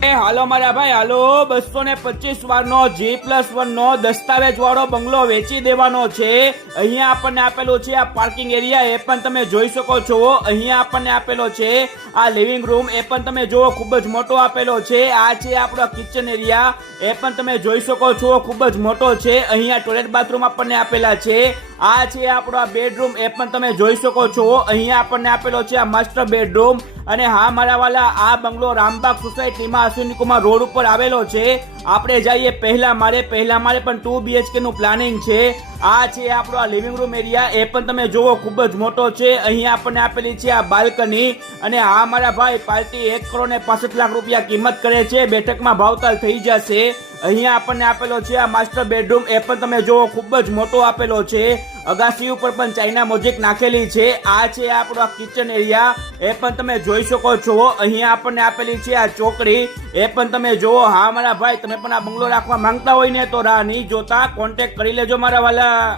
હાલો મારા ભાઈ હાલો 225 વારનો G+1 નો દસ્તાવેજ વાળો બંગલો વેચી દેવાનો છે। અહીંયા આપણને આપેલું છે આ પાર્કિંગ એરિયા, એ પણ તમે જોઈ શકો છો। અહીંયા આપણને આપેલો છે આ લિવિંગ રૂમ, એ પણ તમે જુઓ ખૂબ જ મોટો આપેલો છે। આ છે આપણો કિચન એરિયા, એ પણ તમે જોઈ શકો છો ખૂબ જ મોટો છે। અહીંયા ટોયલેટ બાથરૂમ આપણને આપેલા છે। આ છે આપણો બેડરૂમ, એ પણ તમે જોઈ શકો છો। અહીંયા આપણને આપેલો છે આ માસ્ટર બેડરૂમ। અને હા મારા વાલા, આ બંગલો રામબાગ સોસાયટીમાં અશ્વિની કુમાર રોડ ઉપર આવેલો છે। આપણે જઈએ પહેલા માળે પણ 2 BHK નું પ્લાનિંગ છે। આ છે આપણો આ લિવિંગ રૂમ એરિયા, એ પણ તમે જોવો ખૂબ જ મોટો છે। અહીંયા આપણને આપેલી છે આ બાલ્કની। અને હા મારા ભાઈ, પાર્ટી 1,65 લાખ રૂપિયા કિંમત કરે છે, બેઠકમાં ભાવતાલ થઈ જશે। અહીંયા આપણને આપેલો છે આ માસ્ટર બેડરૂમ, એ પણ તમે જોવો ખૂબ જ મોટો આપેલો છે। અગાસી ઉપર પણ ચાઇના મોઝેક નાખેલી છે। આ છે આપણો આ કિચન એરિયા, એ પણ તમે જોઈ શકો છો। અહીંયા આપણને આપેલી છે આ ચોકડી, એ પણ તમે જોવો। હા મારા ભાઈ, તમે પણ આ બંગલો રાખવા માંગતા હોય ને તો રાહ નહીં જોતા, કોન્ટેક્ટ કરી લેજો મારા વાલા।